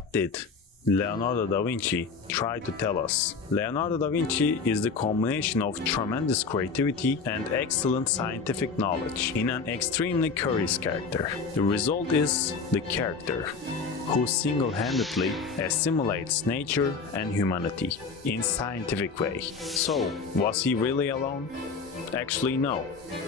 What did Leonardo da Vinci try to tell us? Leonardo da Vinci is the combination of tremendous creativity and excellent scientific knowledge in an extremely curious character. The result is the character who single-handedly assimilates nature and humanity in scientific way. So, was he really alone? Actually, no.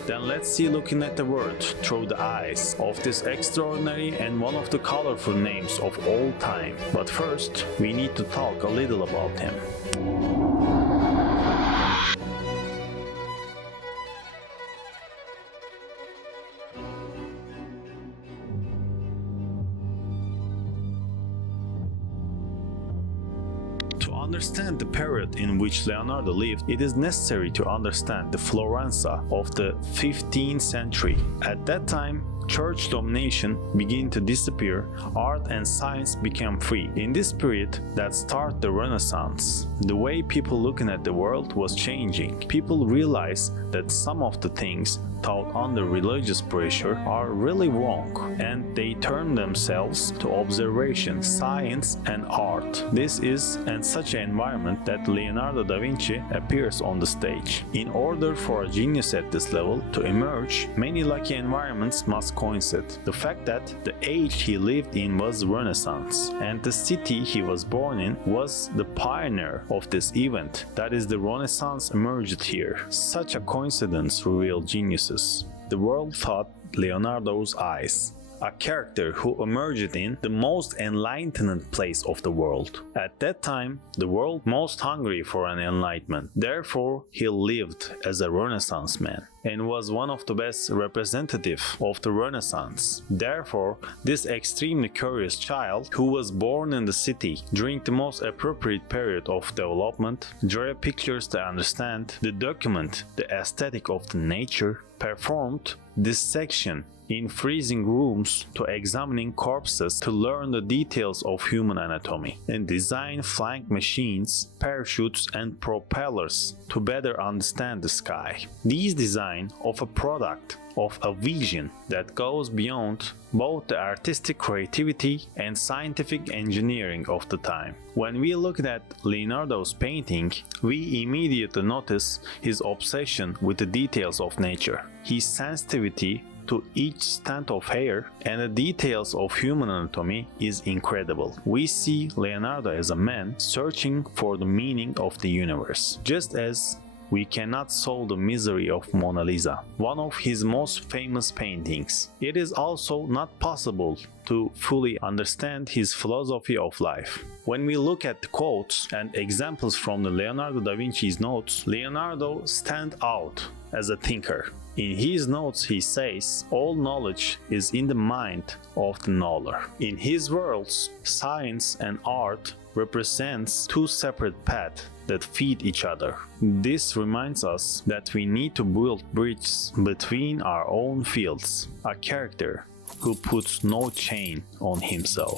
Then let's see looking at the world through the eyes of this extraordinary and one of the colorful names of all time. But first, we need to talk a little about him. To understand the period in which Leonardo lived, it is necessary to understand the Florence of the 15th century. At that time, church domination began to disappear, art and science became free. In this period that started the Renaissance, the way people looking at the world was changing. People realized that some of the things taught under religious pressure are really wrong, and they turn themselves to observation, science and art. This is in such an environment that Leonardo da Vinci appears on the stage. In order for a genius at this level to emerge, many lucky environments must coincide. The fact that the age he lived in was Renaissance, and the city he was born in was the pioneer of this event, that is, the Renaissance emerged here. Such a coincidence revealed geniuses. The world thought Leonardo's eyes, a character who emerged in the most enlightened place of the world. At that time, the world most hungry for an enlightenment. Therefore, he lived as a Renaissance man and was one of the best representative of the Renaissance. Therefore, this extremely curious child, who was born in the city during the most appropriate period of development, drew pictures to understand, to document the aesthetic of the nature, performed dissection in freezing rooms to examining corpses to learn the details of human anatomy, and design flying machines, parachutes and propellers to better understand the sky. These design of a product of a vision that goes beyond both the artistic creativity and scientific engineering of the time. When we look at Leonardo's painting, we immediately notice his obsession with the details of nature, his sensitivity to each strand of hair, and the details of human anatomy is incredible. We see Leonardo as a man searching for the meaning of the universe, just as we cannot solve the misery of Mona Lisa, one of his most famous paintings. It is also not possible to fully understand his philosophy of life. When we look at the quotes and examples from the Leonardo da Vinci's notes, Leonardo stands out as a thinker. In his notes he says, all knowledge is in the mind of the knower. In his words, science and art represents two separate paths that feed each other. This reminds us that we need to build bridges between our own fields, a character who puts no chain on himself.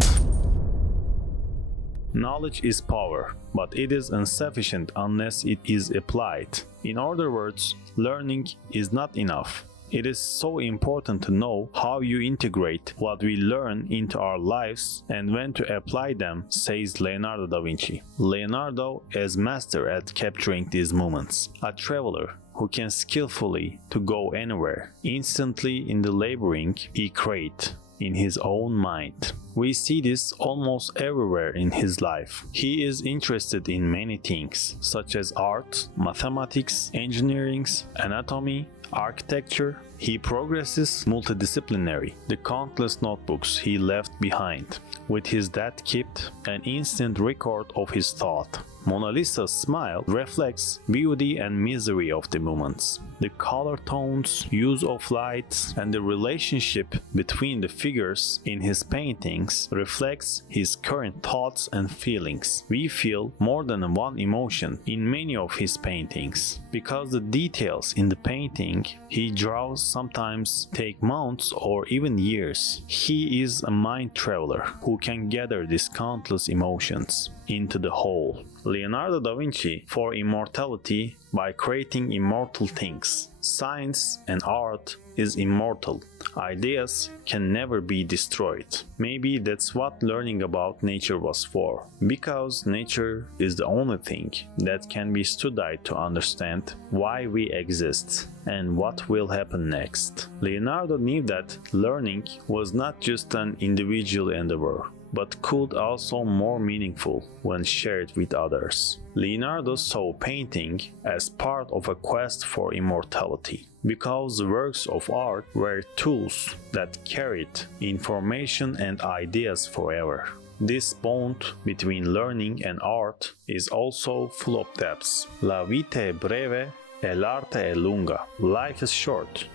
Knowledge is power, but it is insufficient unless it is applied. In other words, learning is not enough. It is so important to know how you integrate what we learn into our lives and when to apply them, says Leonardo da Vinci. Leonardo is master at capturing these moments, a traveler who can skillfully to go anywhere. Instantly in the laboring he creates in his own mind. We see this almost everywhere in his life. He is interested in many things, such as art, mathematics, engineering, anatomy, architecture. He progresses multidisciplinary. The countless notebooks he left behind, with his dad kept an instant record of his thought. Mona Lisa's smile reflects beauty and misery of the moments. The color tones, use of lights, and the relationship between the figures in his paintings reflects his current thoughts and feelings. We feel more than one emotion in many of his paintings, because the details in the painting he draws sometimes take months or even years. He is a mind traveler who can gather these countless emotions into the whole. Leonardo da Vinci for immortality by creating immortal things. Science and art is immortal. Ideas can never be destroyed. Maybe that's what learning about nature was for. Because nature is the only thing that can be studied to understand why we exist and what will happen next. Leonardo knew that learning was not just an individual endeavor, but could also more meaningful when shared with others. Leonardo saw painting as part of a quest for immortality, because works of art were tools that carried information and ideas forever. This bond between learning and art is also full of depths. La vita è breve e l'arte è lunga. Life is short,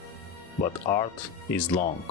but art is long.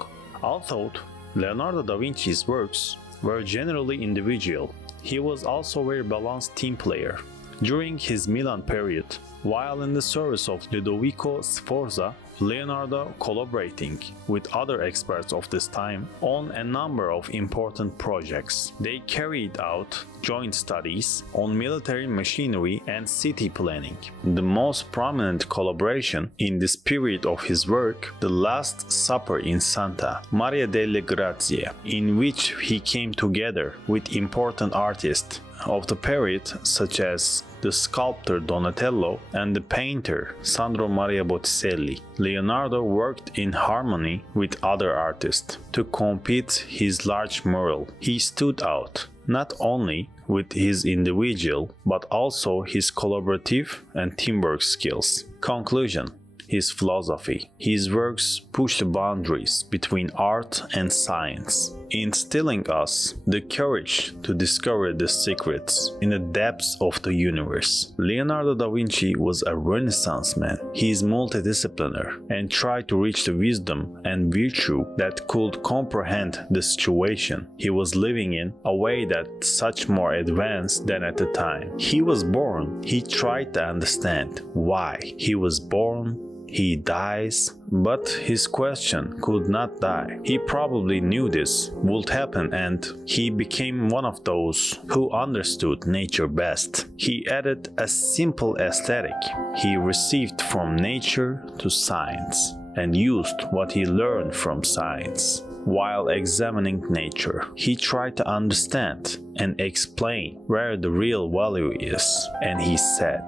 Although Leonardo da Vinci's works were generally individual, he was also a very balanced team player. During his Milan period, while in the service of Ludovico Sforza, Leonardo collaborating with other experts of this time on a number of important projects. They carried out joint studies on military machinery and city planning. The most prominent collaboration in this period of his work, The Last Supper in Santa Maria delle Grazie, in which he came together with important artists of the period such as the sculptor Donatello and the painter Sandro Maria Botticelli. Leonardo worked in harmony with other artists to complete his large mural. He stood out not only with his individual but also his collaborative and teamwork skills. Conclusion: his philosophy. His works push the boundaries between art and science, instilling us the courage to discover the secrets in the depths of the universe. Leonardo da Vinci was a Renaissance man. He is multidisciplinaire and tried to reach the wisdom and virtue that could comprehend the situation he was living in, a way that such more advanced than at the time. He was born. He tried to understand why he was born. He dies, but his question could not die. He probably knew this would happen, and he became one of those who understood nature best. He added a simple aesthetic he received from nature to science, and used what he learned from science. While examining nature, he tried to understand and explain where the real value is, and he said,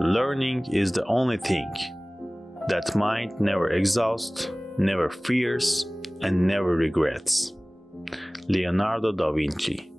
"Learning is the only thing that mind never exhausts, never fears, and never regrets." Leonardo da Vinci.